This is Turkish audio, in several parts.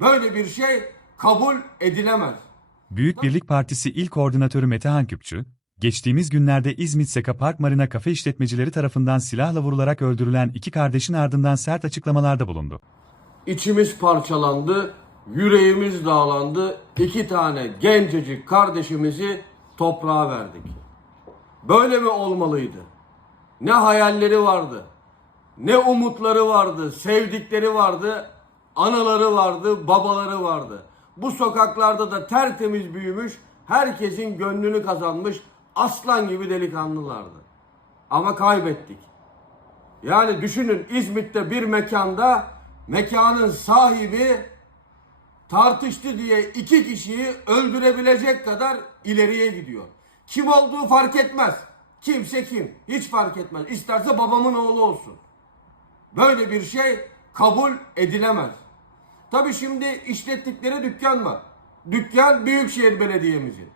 Böyle bir şey kabul edilemez. Büyük Birlik Partisi İl Koordinatörü Metehan Küpçü, geçtiğimiz günlerde İzmit Seka Park Marina kafe işletmecileri tarafından silahla vurularak öldürülen iki kardeşin ardından sert açıklamalarda bulundu. İçimiz parçalandı, yüreğimiz dağlandı. İki tane gencecik kardeşimizi toprağa verdik. Böyle mi olmalıydı? Ne hayalleri vardı, ne umutları vardı, sevdikleri vardı, anaları vardı, babaları vardı. Bu sokaklarda da tertemiz büyümüş, herkesin gönlünü kazanmış aslan gibi delikanlılardı. Ama kaybettik. Yani düşünün İzmit'te bir mekanda mekanın sahibi tartıştı diye iki kişiyi öldürebilecek kadar ileriye gidiyor. Kim olduğu fark etmez. Kimse kim. Hiç fark etmez. İsterse babamın oğlu olsun. Böyle bir şey kabul edilemez. Tabi şimdi işlettikleri dükkan var. Dükkan Büyükşehir Belediye'mizin.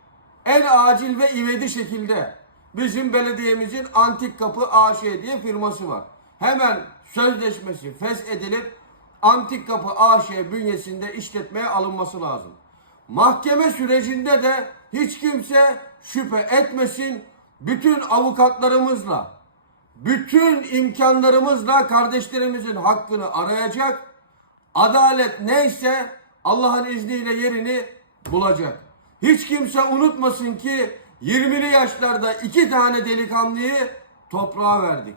En acil ve ivedi şekilde bizim belediyemizin Antik Kapı AŞ diye firması var. Hemen sözleşmesi feshedilip Antik Kapı AŞ bünyesinde işletmeye alınması lazım. Mahkeme sürecinde de hiç kimse şüphe etmesin. Bütün avukatlarımızla, bütün imkanlarımızla kardeşlerimizin hakkını arayacak. Adalet neyse Allah'ın izniyle yerini bulacak. Hiç kimse unutmasın ki 20'li yaşlarda iki tane delikanlıyı toprağa verdik.